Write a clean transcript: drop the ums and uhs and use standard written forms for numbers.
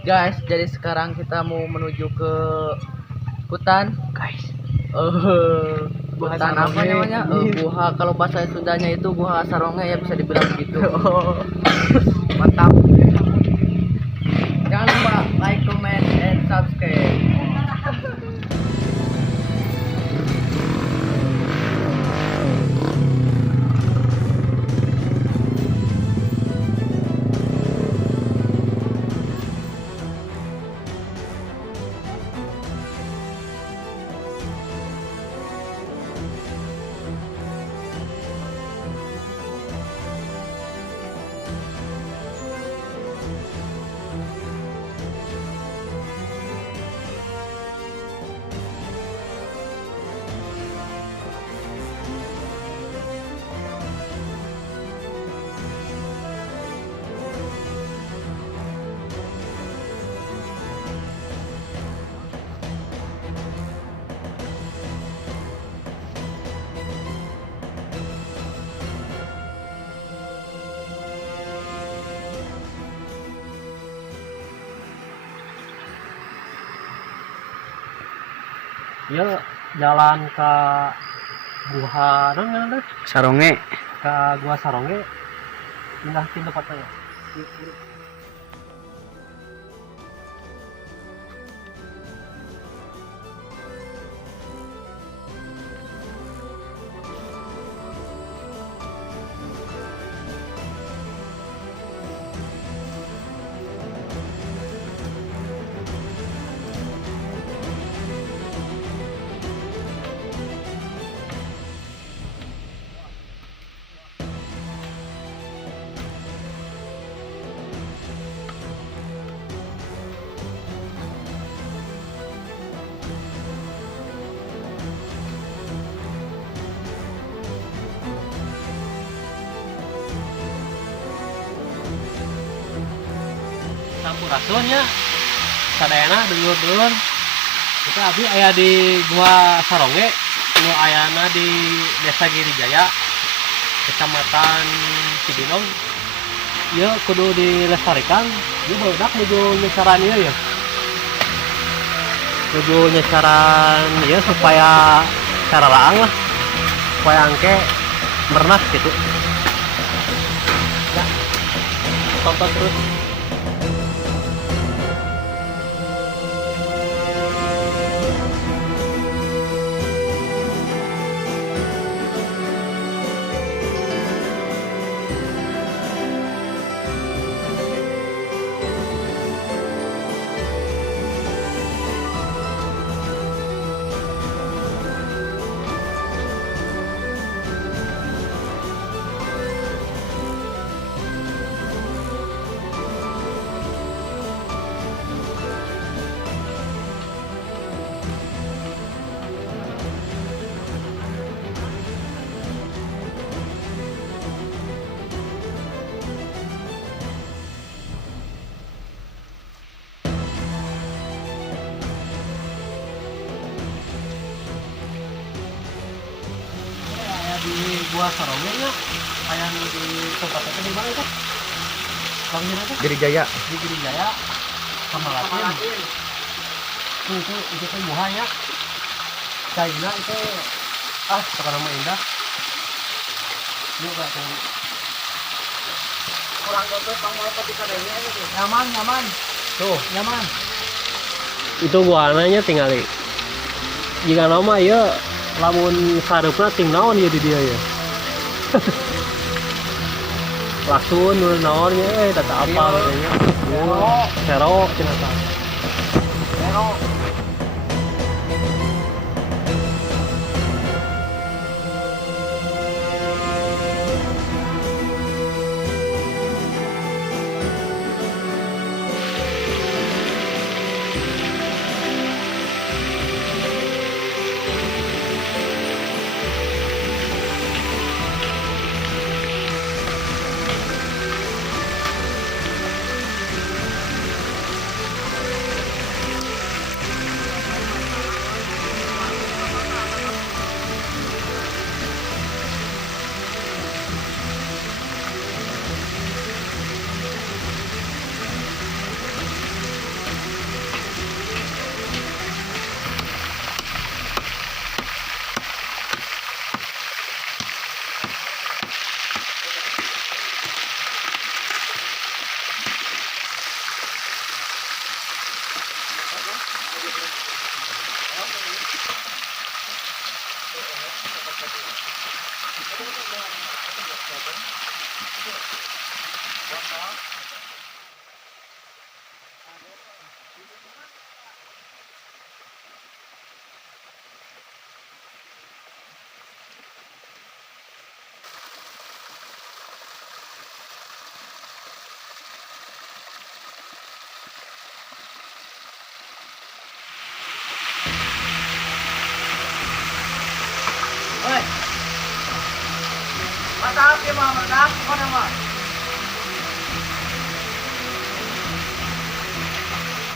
Guys, jadi sekarang kita mau menuju ke hutan, guys. Hutan apa namanya? Guha. Kalau bahasa Sundanya itu Guha Saronge ya, bisa dibilang begitu. Mantap. Jangan lupa like, comment, and subscribe. Ya jalan ke Guha Saronge. ke Gua Saronge pindah ke tempatnya. Sampurasunnya sadayana dulur-dulur kita abdi aya di Gua Saronge nu ayana di Desa Girijaya Kecamatan Cibinong. Ieu kudu dilestarikan. Ieu barudak nuju nyecaran ieu ya. Nuju nyecaran ieu supaya cara laang lah. Supaya angke merenah gitu. Ya, tonton terus. Di Gua Saronge nya aya di tempat itu di mana itu? Bang Dina itu? Girijaya. Di Girijaya sama Latin. Itu kan buahnya. China itu sekarang mah indah. Yuk Kak. Kurang dodo pangwal ketika denya itu. Nyaman. Tuh, Nyaman. itu buahnya tinggal jika nama ya lamun sarupna ting naon ya di dia ya. Lasun naonnya tata apa katanya. Sero cenah tah. Pero mah meledak, mana mah.